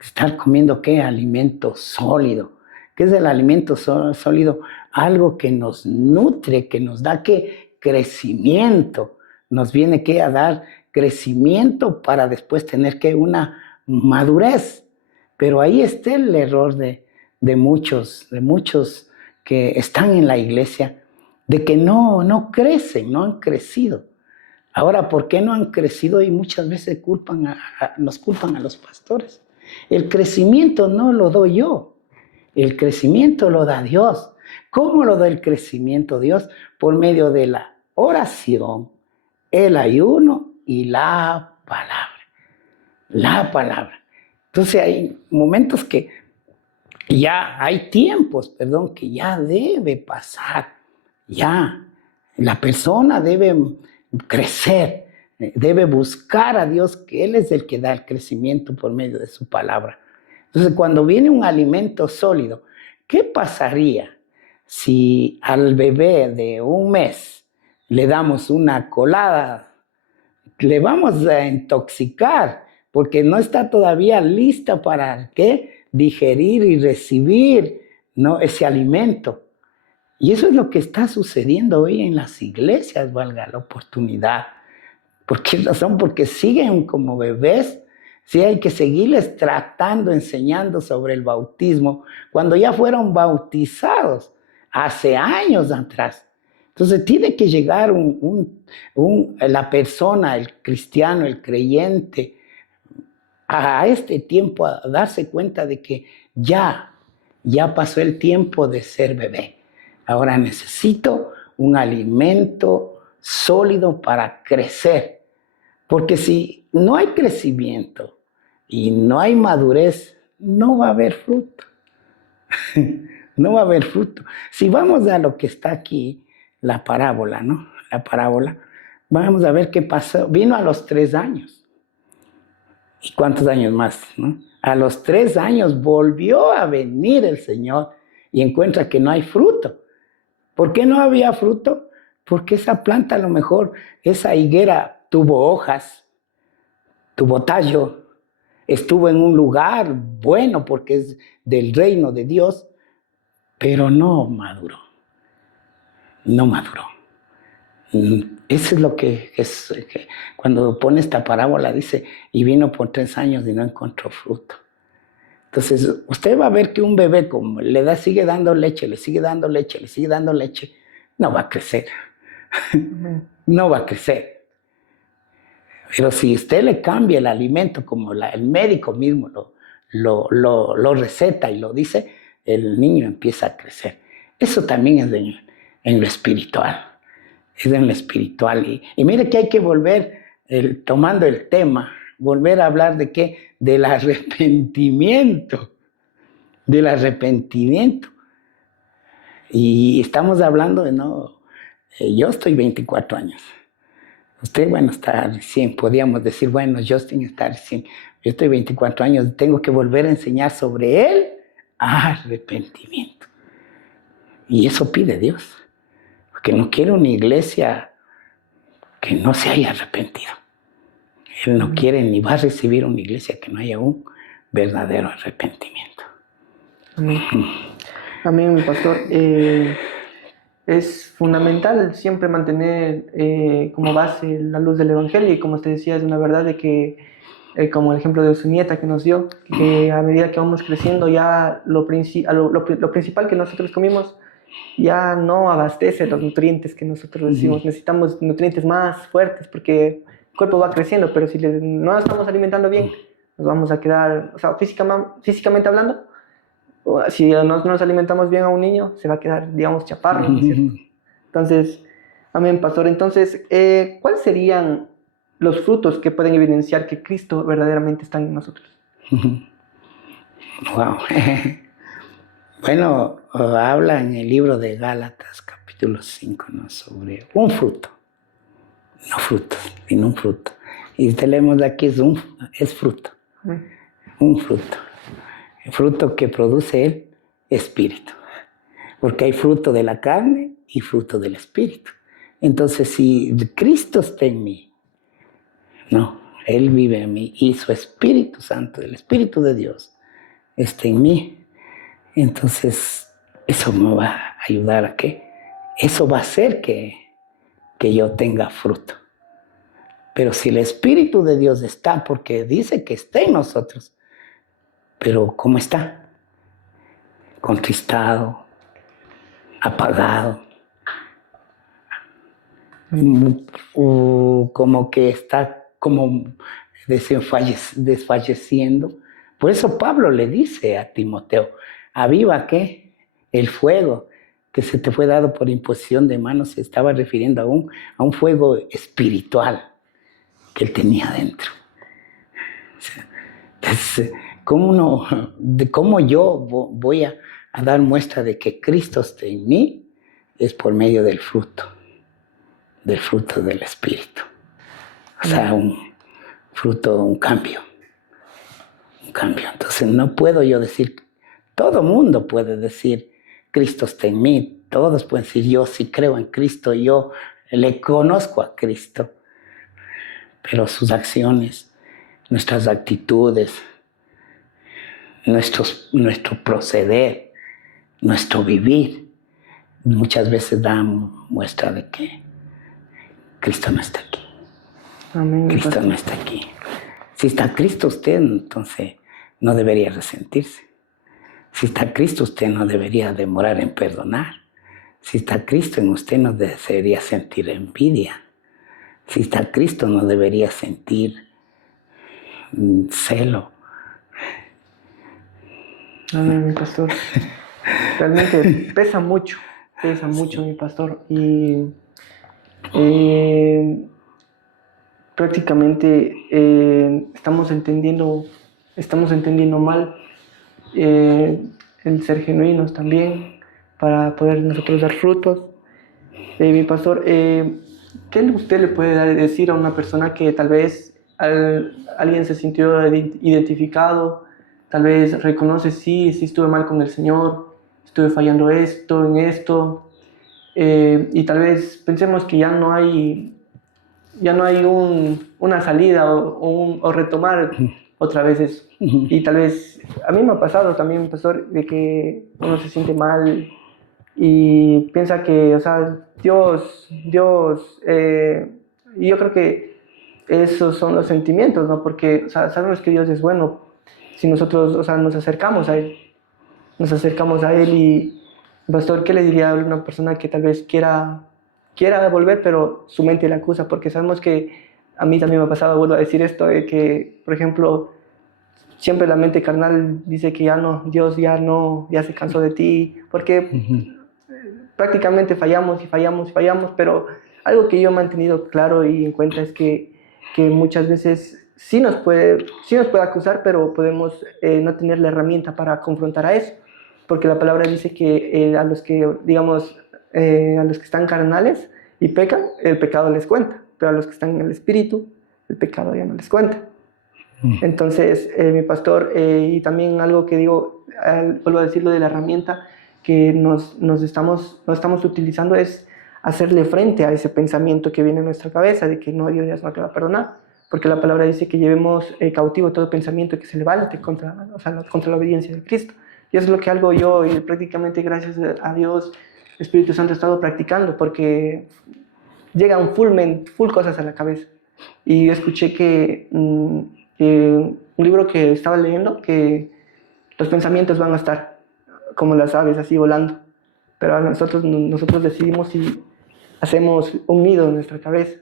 estar comiendo ¿qué? Alimento sólido. ¿Qué es el alimento sólido? Algo que nos nutre, que nos da ¿qué? Crecimiento. Nos viene ¿qué? A dar crecimiento para después tener ¿qué? Una madurez. Pero ahí está el error de muchos que están en la iglesia, de que no crecen, no han crecido. Ahora, ¿por qué no han crecido? Y muchas veces nos culpan a los pastores. El crecimiento no lo doy yo. El crecimiento lo da Dios. ¿Cómo lo da el crecimiento Dios? Por medio de la oración, el ayuno y la palabra. La palabra. Entonces hay momentos que hay tiempos, que ya debe pasar. Ya. La persona debe crecer, debe buscar a Dios, que Él es el que da el crecimiento por medio de su palabra. Entonces, cuando viene un alimento sólido, ¿qué pasaría si al bebé de 1 mes le damos una colada? Le vamos a intoxicar, porque no está todavía lista para ¿qué? Digerir y recibir, ¿no? Ese alimento. Y eso es lo que está sucediendo hoy en las iglesias, valga la oportunidad. ¿Por qué razón? Porque siguen como bebés. Sí, hay que seguirles tratando, enseñando sobre el bautismo, cuando ya fueron bautizados hace años atrás. Entonces tiene que llegar la persona, el cristiano, el creyente, a este tiempo a darse cuenta de que ya pasó el tiempo de ser bebé. Ahora necesito un alimento sólido para crecer. Porque si no hay crecimiento y no hay madurez, no va a haber fruto. No va a haber fruto. Si vamos a lo que está aquí, la parábola, ¿no? La parábola, vamos a ver qué pasó. Vino a los 3 años. ¿Y cuántos años más, no? A los 3 años volvió a venir el Señor y encuentra que no hay fruto. ¿Por qué no había fruto? Porque esa planta, a lo mejor, esa higuera tuvo hojas, tuvo tallo, estuvo en un lugar bueno porque es del reino de Dios, pero no maduró. No maduró. Eso es lo que cuando pone esta parábola dice, y vino por 3 años y no encontró fruto. Entonces, usted va a ver que un bebé, como sigue dando leche, le sigue dando leche, le sigue dando leche, no va a crecer. No va a crecer. Pero si usted le cambia el alimento, como el médico mismo lo receta y lo dice, el niño empieza a crecer. Eso también es en lo espiritual. Es en lo espiritual. Y mire que hay que volver, tomando el tema, volver a hablar de qué, del arrepentimiento. Del arrepentimiento. Y estamos hablando de yo estoy 24 años. Usted, bueno, está recién, podríamos decir, bueno, Justin está recién. Yo estoy 24 años, tengo que volver a enseñar sobre el arrepentimiento. Y eso pide Dios. Porque no quiere una iglesia que no se haya arrepentido. Él no quiere ni va a recibir una iglesia que no haya un verdadero arrepentimiento. Amén. Amén, mi pastor. Es fundamental siempre mantener como base la luz del Evangelio, y como usted decía, es una verdad de que, como el ejemplo de su nieta que nos dio, que a medida que vamos creciendo ya lo principal que nosotros comimos ya no abastece los nutrientes que nosotros decimos. Necesitamos nutrientes más fuertes porque el cuerpo va creciendo, pero si no nos estamos alimentando bien, nos vamos a quedar, o sea, físicamente hablando, si no nos alimentamos bien a un niño, se va a quedar, digamos, chaparro, ¿no es cierto? Entonces, amén, pastor. Entonces, ¿cuáles serían los frutos que pueden evidenciar que Cristo verdaderamente está en nosotros? Wow. Bueno, habla en el libro de Gálatas, capítulo 5, ¿no? Sobre un fruto. No frutos, sino un fruto. Y te leemos de aquí, es fruto. Un fruto. El fruto que produce el espíritu. Porque hay fruto de la carne y fruto del espíritu. Entonces, si Cristo está en mí, no, Él vive en mí y su Espíritu Santo, el Espíritu de Dios, está en mí. Entonces, eso me va a ayudar a qué. Eso va a hacer que yo tenga fruto. Pero si el Espíritu de Dios está, porque dice que está en nosotros, pero ¿cómo está? Contristado, apagado, como que está como desfalleciendo. Por eso Pablo le dice a Timoteo, aviva ¿qué? El fuego que se te fue dado por imposición de manos. Se estaba refiriendo a un fuego espiritual que él tenía dentro. Entonces, ¿cómo yo voy a dar muestra de que Cristo está en mí? Es por medio del fruto del Espíritu. O sea, un fruto, un cambio. Entonces no puedo yo decir, todo mundo puede decir, Cristo está en mí. Todos pueden decir, yo sí creo en Cristo, yo le conozco a Cristo. Pero sus acciones, nuestras actitudes, nuestro proceder, nuestro vivir, muchas veces dan muestra de que Cristo no está aquí. Amén. Cristo no está aquí. Si está Cristo usted, entonces no debería resentirse. Si está Cristo usted, no debería demorar en perdonar. Si está Cristo en usted, no debería sentir envidia. Si está Cristo, no debería sentir celo. Amén, mi pastor. Realmente pesa mucho, mi pastor. Y prácticamente estamos entendiendo mal el ser genuinos también, para poder nosotros dar frutos. Mi pastor, ¿qué usted le puede decir a una persona que tal vez alguien se sintió identificado, tal vez reconoce, sí estuve mal con el Señor, estuve fallando en esto, y tal vez pensemos que ya no hay una salida o retomar otra vez eso? Y tal vez, a mí me ha pasado también, pastor, de que uno se siente mal y piensa que, o sea, Dios, y yo creo que esos son los sentimientos, ¿no? Porque, o sea, sabemos que Dios es bueno, si nosotros, o sea, nos acercamos a Él. Nos acercamos a Él y, pastor, ¿qué le diría a una persona que tal vez quiera volver, pero su mente le acusa? Porque sabemos que a mí también me ha pasado, vuelvo a decir esto, de que, por ejemplo, siempre la mente carnal dice que ya no, Dios ya no, ya se cansó de ti, porque prácticamente fallamos y fallamos y fallamos, pero algo que yo he mantenido claro y en cuenta es que muchas veces sí nos puede acusar, pero podemos no tener la herramienta para confrontar a eso, porque la palabra dice que a los que, digamos, a los que están carnales y pecan, el pecado les cuenta, pero a los que están en el espíritu, el pecado ya no les cuenta. Entonces, mi pastor, y también algo que digo, vuelvo a decirlo de la herramienta que nos estamos utilizando es hacerle frente a ese pensamiento que viene en nuestra cabeza de que no, Dios no te va a perdonar, porque la palabra dice que llevemos cautivo todo pensamiento que se levante contra, o sea, contra la obediencia de Cristo. Y eso es lo que hago yo y prácticamente gracias a Dios, el Espíritu Santo ha estado practicando, porque llegan full cosas a la cabeza. Y yo escuché que un libro que estaba leyendo, que los pensamientos van a estar como las aves, así volando. Pero nosotros decidimos si hacemos un nido en nuestra cabeza.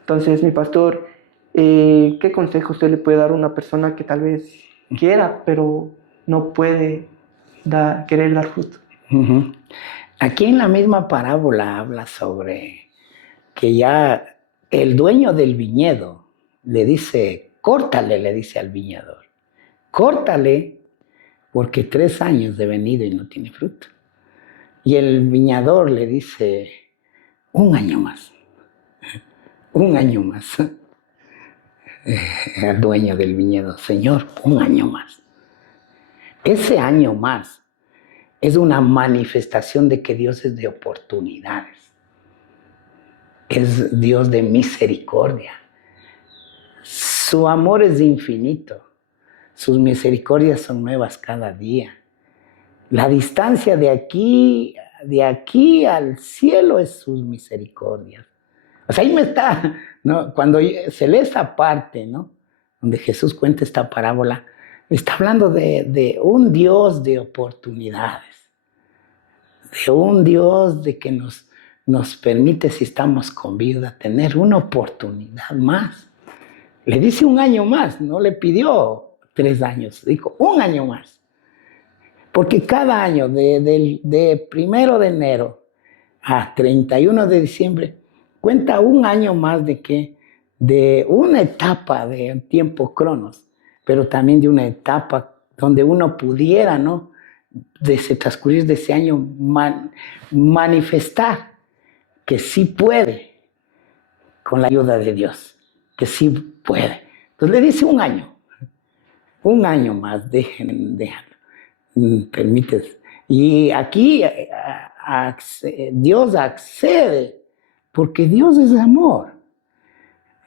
Entonces, mi pastor, ¿qué consejo usted le puede dar a una persona que tal vez quiera, pero no puede querer dar fruto? Aquí en la misma parábola habla sobre que ya el dueño del viñedo le dice, córtale, le dice al viñador, córtale porque 3 años de venido y no tiene fruto. Y el viñador le dice, 1 año más, 1 año más. El dueño del viñedo, Señor, 1 año más. Ese año más es una manifestación de que Dios es de oportunidades. Es Dios de misericordia. Su amor es infinito. Sus misericordias son nuevas cada día. La distancia de aquí al cielo es sus misericordias. O sea, ahí me está, ¿no? Cuando se lee esa parte, ¿no? Donde Jesús cuenta esta parábola, está hablando de un Dios de oportunidades, de un Dios de que nos permite, si estamos con vida, tener una oportunidad más. Le dice 1 año más, no le pidió 3 años, dijo 1 año más. Porque cada año, de 1 de enero a 31 de diciembre, cuenta 1 año más de una etapa de un tiempo cronos, pero también de una etapa donde uno pudiera, ¿no? Transcurrir de ese año, manifestar que sí puede con la ayuda de Dios, que sí puede. Entonces le dice 1 año más, déjalo, permítese. Y aquí Dios accede, porque Dios es amor.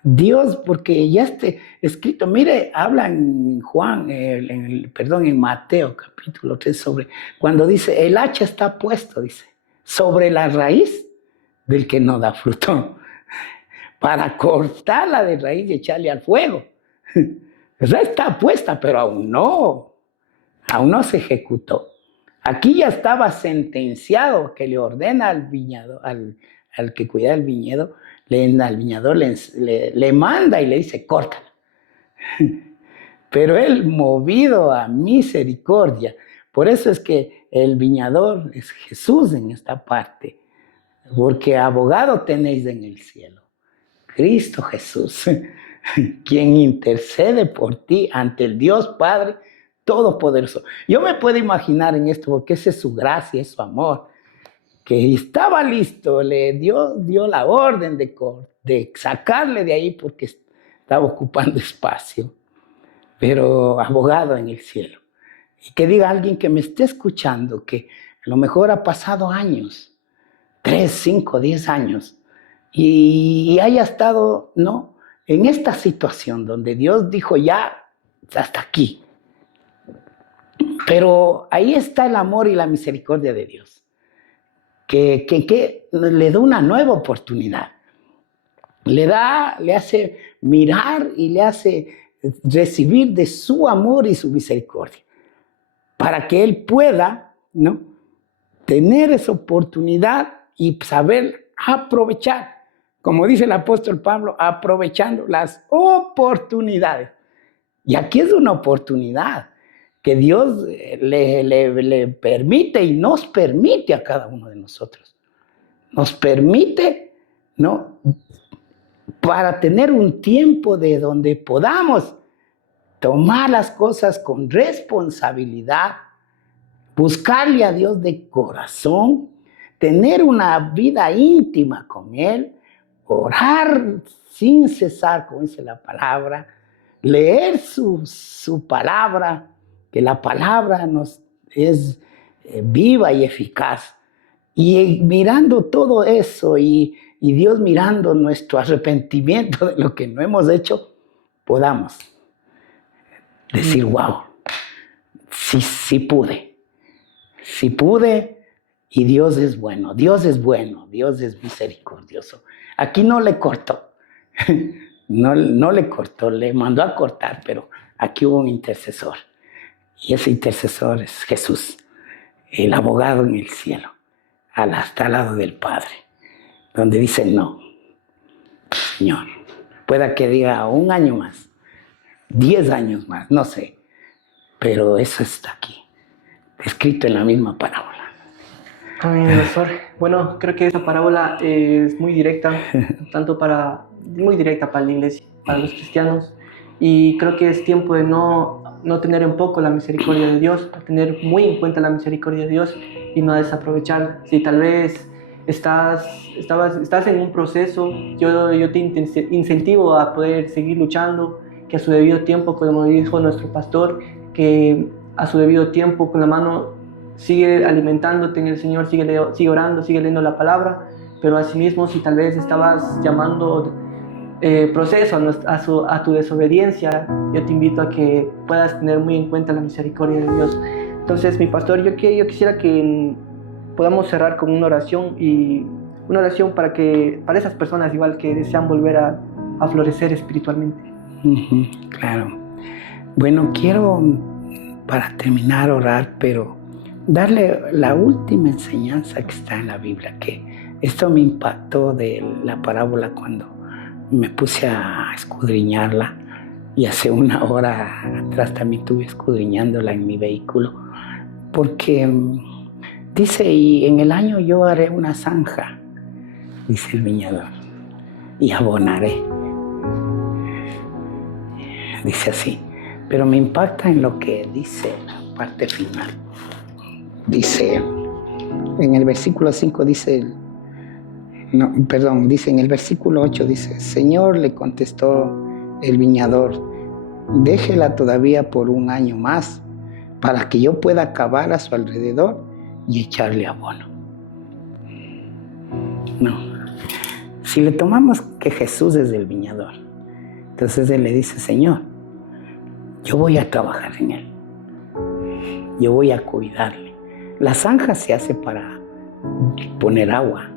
Dios, porque ya está escrito, mire, habla en en Mateo capítulo 3 sobre, cuando dice, el hacha está puesto, dice, sobre la raíz del que no da fruto, para cortarla de raíz y echarle al fuego. Ya está puesta, pero aún no se ejecutó. Aquí ya estaba sentenciado que le ordena al viñador, al que cuida el viñedo, al viñador le manda y le dice, córtala. Pero él, movido a misericordia, por eso es que el viñador es Jesús en esta parte, porque abogado tenéis en el cielo, Cristo Jesús, quien intercede por ti ante el Dios Padre Todopoderoso. Yo me puedo imaginar en esto, porque esa es su gracia, es su amor, que estaba listo, le dio la orden de sacarle de ahí porque estaba ocupando espacio, pero abogado en el cielo. Y que diga alguien que me esté escuchando, que a lo mejor ha pasado años, 3, 5, 10 años, y haya estado, ¿no?, en esta situación donde Dios dijo ya, hasta aquí. Pero ahí está el amor y la misericordia de Dios, que le da una nueva oportunidad. Le hace mirar y le hace recibir de su amor y su misericordia, para que Él pueda, ¿no?, tener esa oportunidad y saber aprovechar, como dice el apóstol Pablo, aprovechando las oportunidades. Y aquí es una oportunidad que Dios le permite y nos permite a cada uno de nosotros. Nos permite, ¿no?, para tener un tiempo de donde podamos tomar las cosas con responsabilidad, buscarle a Dios de corazón, tener una vida íntima con Él, orar sin cesar, como dice la palabra, leer su palabra, que la palabra nos es viva y eficaz. Y mirando todo eso y Dios mirando nuestro arrepentimiento de lo que no hemos hecho, podamos decir, wow, sí pude y Dios es bueno, Dios es misericordioso. Aquí no le cortó, no le cortó, le mandó a cortar, pero aquí hubo un intercesor. Y ese intercesor es Jesús, el abogado en el cielo, hasta al lado del Padre, donde dice no, Señor, pueda que diga 1 año más, 10 años más, no sé, pero eso está aquí, escrito en la misma parábola. Amén, pastor. Bueno, creo que esa parábola es muy directa, muy directa para la iglesia, para los cristianos, y creo que es tiempo de no tener en poco la misericordia de Dios, tener muy en cuenta la misericordia de Dios y no desaprovecharla. Si tal vez estás en un proceso, yo te incentivo a poder seguir luchando, que a su debido tiempo, como dijo nuestro pastor, que a su debido tiempo, con la mano, sigue alimentándote en el Señor, sigue orando, sigue leyendo la palabra, pero asimismo, si tal vez estabas llamando proceso a tu desobediencia, yo te invito a que puedas tener muy en cuenta la misericordia de Dios. Entonces, mi pastor, yo quisiera que podamos cerrar con una oración para esas personas igual que desean volver a florecer espiritualmente. Claro. Bueno, quiero para terminar orar, pero darle la última enseñanza que está en la Biblia, que esto me impactó de la parábola cuando me puse a escudriñarla, y hace 1 hora atrás también estuve escudriñándola en mi vehículo, porque dice, y en el año yo haré una zanja, dice el viñador, y abonaré. Dice así, pero me impacta en lo que dice la parte final. Dice, en el versículo 5 dice, dice en el versículo 8, dice, Señor, le contestó el viñador, déjela todavía por 1 año más, para que yo pueda cavar a su alrededor y echarle abono. No, si le tomamos que Jesús es el viñador, entonces Él le dice, Señor, yo voy a trabajar en Él, yo voy a cuidarle. La zanja se hace para poner agua,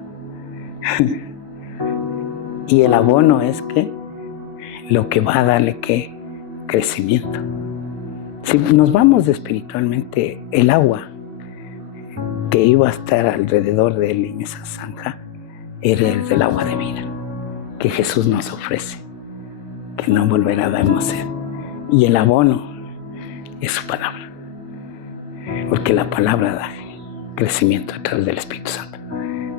y el abono es que lo que va a darle que crecimiento. Si nos vamos espiritualmente, el agua que iba a estar alrededor de él en esa zanja era el agua de vida que Jesús nos ofrece, que no volverá a darnos sed. Y el abono es su palabra, porque la palabra da crecimiento a través del Espíritu Santo.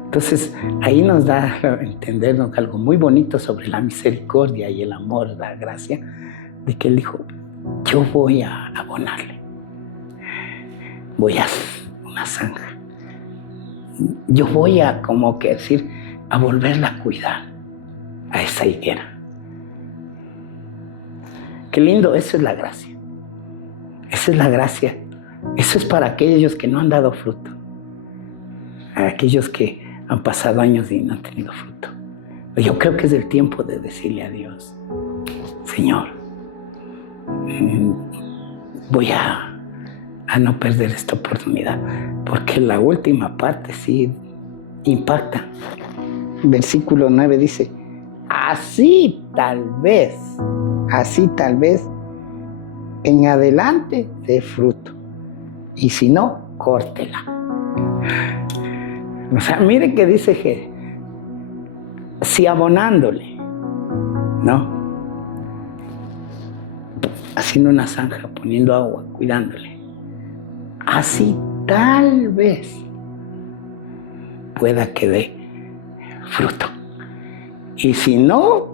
Entonces, ahí nos da a entendernos algo muy bonito sobre la misericordia y el amor, la gracia, de que Él dijo, yo voy a abonarle, voy a hacer una zanja, yo voy a, como que decir, a volverla a cuidar a esa higuera. Qué lindo, eso es la gracia. Esa es la gracia. Eso es para aquellos que no han dado fruto, a aquellos que han pasado años y no han tenido fruto. Yo creo que es el tiempo de decirle a Dios, Señor, voy a no perder esta oportunidad, porque la última parte sí impacta. Versículo 9 dice, así tal vez en adelante dé fruto. Y si no, córtela. O sea, mire que dice que si abonándole, ¿no? Haciendo una zanja, poniendo agua, cuidándole. Así tal vez pueda que dé fruto. Y si no,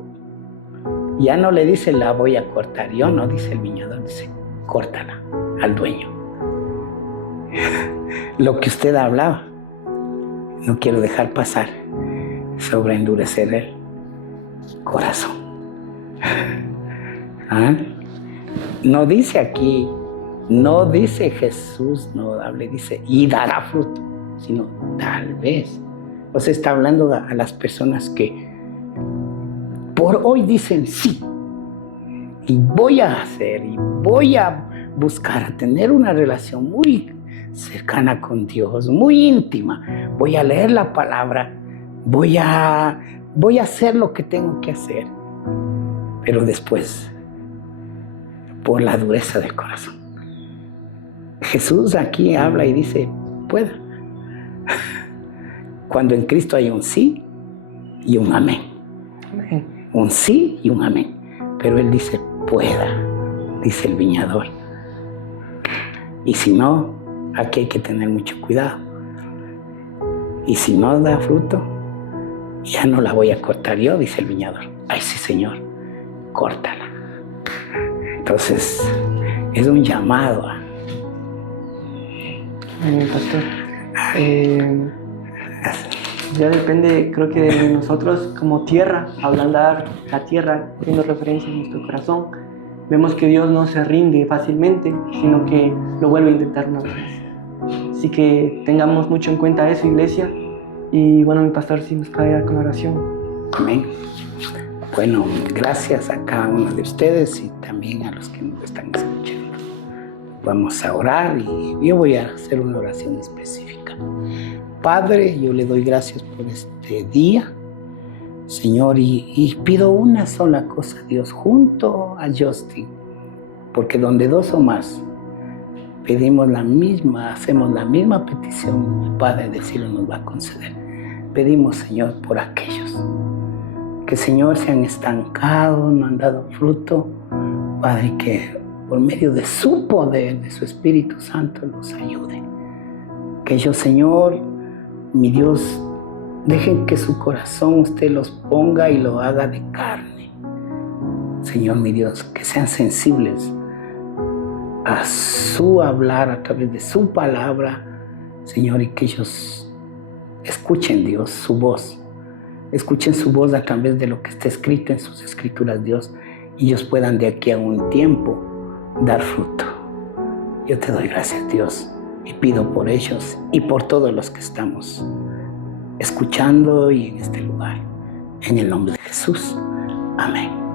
ya no le dice la voy a cortar yo, no dice el viñador, dice córtala al dueño. Lo que usted hablaba, no quiero dejar pasar sobre endurecer el corazón. ¿Ah? No dice aquí, no dice Jesús, no hable, dice y dará fruto, sino tal vez. O sea, está hablando a las personas que por hoy dicen sí, y voy a hacer, y voy a buscar a tener una relación muy cercana con Dios, muy íntima. Voy a leer la palabra, voy a hacer lo que tengo que hacer. Pero después, por la dureza del corazón. Jesús aquí habla y dice, pueda. Cuando en Cristo hay un sí y un amén. Amén. Un sí y un amén. Pero Él dice, pueda, dice el viñador. Y si no, aquí hay que tener mucho cuidado. Y si no da fruto, ya no la voy a cortar yo, dice el viñador. Ay, sí, Señor, córtala. Entonces, es un llamado a... Pastor, ya depende, creo que de nosotros como tierra, ablandar la tierra, haciendo referencia en nuestro corazón. Vemos que Dios no se rinde fácilmente, sino que lo vuelve a intentar una vez. Así que tengamos mucho en cuenta eso, iglesia. Y bueno, mi pastor, si nos puede ayudar con la oración. Amén. Bueno, gracias a cada uno de ustedes y también a los que nos están escuchando. Vamos a orar y yo voy a hacer una oración específica. Padre, yo le doy gracias por este día, Señor, y pido una sola cosa, Dios, junto a Justin, porque donde dos o más pedimos la misma, hacemos la misma petición, el Padre del cielo nos va a conceder. Pedimos, Señor, por aquellos que, Señor, se han estancado, no han dado fruto, Padre, que por medio de su poder, de su Espíritu Santo, los ayude. Que ellos, Señor, mi Dios, dejen que su corazón usted los ponga y lo haga de carne. Señor, mi Dios, que sean sensibles a su hablar a través de su palabra, Señor, y que ellos escuchen, Dios, su voz. Escuchen su voz a través de lo que está escrito en sus escrituras, Dios, y ellos puedan de aquí a un tiempo dar fruto. Yo te doy gracias, Dios, y pido por ellos y por todos los que estamos escuchando y en este lugar. En el nombre de Jesús. Amén.